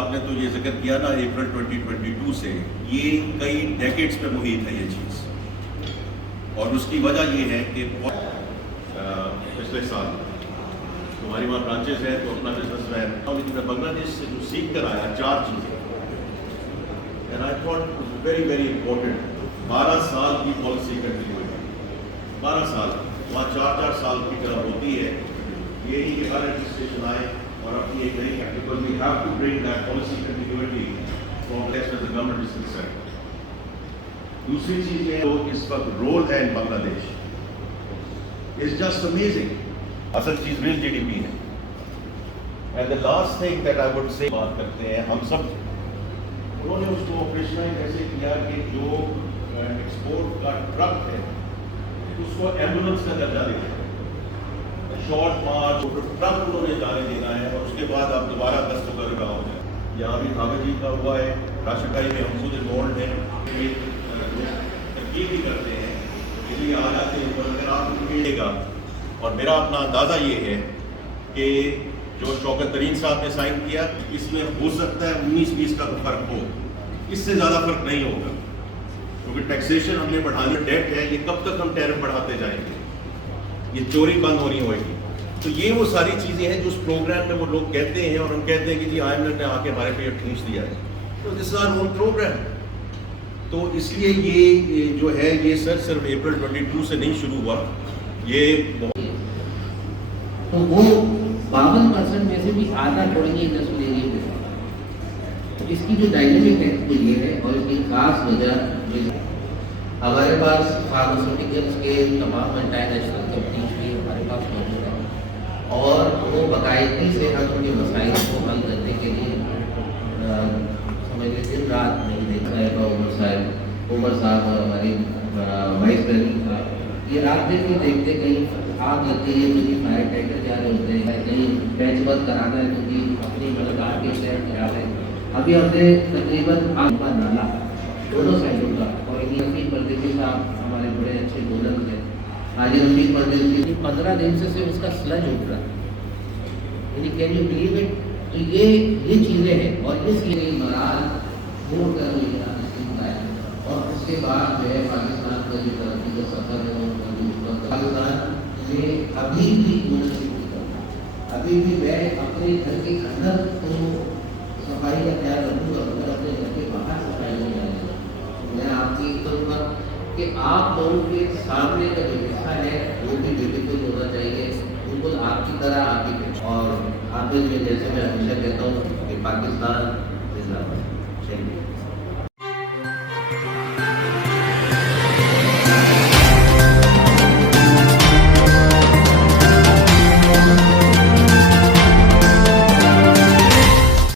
آپ نے تو یہ ذکر کیا نا اپریل 2022 سے، یہ کئی ڈیکیڈز پہ محیط ہے یہ چیز، اور اس کی وجہ یہ ہے کہ پچھلے سال ہماری وہاں برانچز ہیں تو اپنا بزنس ہے، لیکن میں بنگلہ دیش سے جو سیکھ کر آیا 4 چیزیں، and I thought very very important. 12 سال کی پالیسی کنٹینیو ہوئی، 12 سال وہاں 4 سال کی طرح ہوتی ہے. یہ نہیں کہ ہر ایڈمنسٹریشن آئے اور اپنی ایک نئی because we have to bring that policy continuity from less ways the government is concerned. دوسری چیز یہ جو اس وقت رول ہے ان بنگلہ دیش از جسٹ امیزنگ. اصل چیز ریل جی ڈی پی ہے. And the last thing that I would say بات کرتے ہیں ہم سب، انہوں نے اس کو آپریشنائز ایسے کیا کہ جو ایکسپورٹ کا ٹرک ہے اس کو ایمبولینس کا درجہ دیتے ہیں. شارٹ مارچ ٹرک انہوں نے جانے دینا ہے اور اس کے بعد آپ دوبارہ 10 کا رکا ہو جائے. یہاں بھی دھاگا جی کا ہوا ہے، راشن میں ہم خود انوالوڈ ہیں، ترکیب بھی کرتے ہیں، اس لیے آ جاتے ہیں. پر اگر آپ ملے گا، اور میرا اپنا اندازہ یہ ہے کہ جو شوکت ترین صاحب نے سائن کیا اس میں ہو سکتا ہے 19-20 کا فرق ہو، اس سے زیادہ فرق نہیں ہوگا، کیونکہ ٹیکسیشن ہم نے بڑھانی ڈیٹ ہے. یہ کب تک ہم ٹیرف بڑھاتے جائیں گے؟ یہ چوری بند ہونی ہوئے گی. تو یہ وہ ساری چیزیں ہیں جو اس پروگرام میں وہ لوگ کہتے ہیں، اور ہم کہتے ہیں کہ جی IMF نے آ کے ہمارے پہ ٹھونس دیا ہے. تو دس از آور اون پروگرام. تو اس لیے یہ جو ہے یہ صرف اپریل 22 سے نہیں شروع ہوا. یہ تو وہ 52% میں سے بھی آدھا چھوڑیں گے انڈسٹریل ایریا میں. تو اس کی جو ڈائنامک ہے وہ یہ ہے، اور اس کی خاص وجہ ہمارے پاس فارماسیوٹیکلس کے تمام ملٹی نیشنل کمپنیز بھی ہمارے پاس موجود ہیں، اور وہ باقاعدگی سے ہم ان کے مسائل کو حل کرنے کے لیے سمجھ لیجیے دن رات نہیں دیکھ رہے. عمر صاحب اور ہماری وائس پریزیڈنٹ یہ رات دن نہیں دیکھتے. کہیں آگ لگتی ہے تو کہ فائر ٹینڈر جا رہے ہوتے ہیں، کہیں بیچ بند کرانا ہے تو کہ اپنی مطلب آگ کے صحت خیال ہے. ابھی ہم نے تقریباً آگ کا نالا دونوں سائڈوں کا، اور رفیق پردیسی صاحب ہمارے بڑے اچھے بولر تھے، حاجی رفیق پردیسی 15 دن سے صرف اس کا سلج اٹھ رہا ہے. یعنی کین یو بلیو اٹ؟ تو یہ چیزیں ہیں، اور اس لیے مرال ہو کر اور اس کے بعد جو ہے پاکستان کا جو ترقی کا سفر ہے وہ پاکستان میں ابھی بھی ابھی بھی میں اپنے گھر کے اندر تو صفائی کا خیال رکھوں گا، مگر اپنے گھر کے باہر صفائی نہیں کروں گا. میں آپ کی کروں گا کہ آپ لوگوں کے سامنے کا جو حصہ ہے وہ بھی بیوٹیفل ہونا چاہیے، بالکل آپ کی طرح آپ کی. اور آپ میں جیسے میں ہمیشہ کہتا ہوں کہ پاکستان زندہ باد.